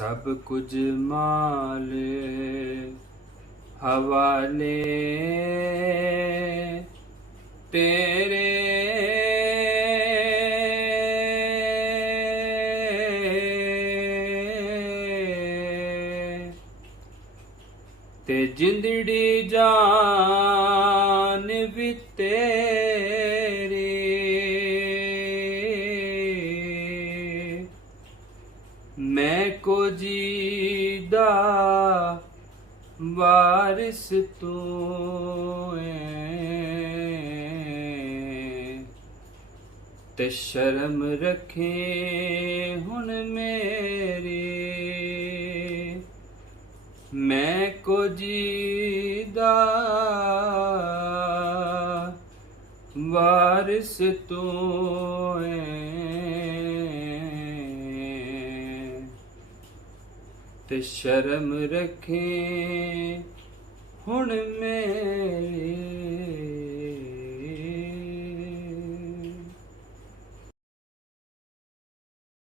सब कुछ माल हवाले तेरे ते जिंदड़ी जान भी तेरी मैं को जीदा वारिस तू ते शर्म रखे हुन मेरी मैं को जीदा वारिस तू ते शर्म रखे हुन मेरी।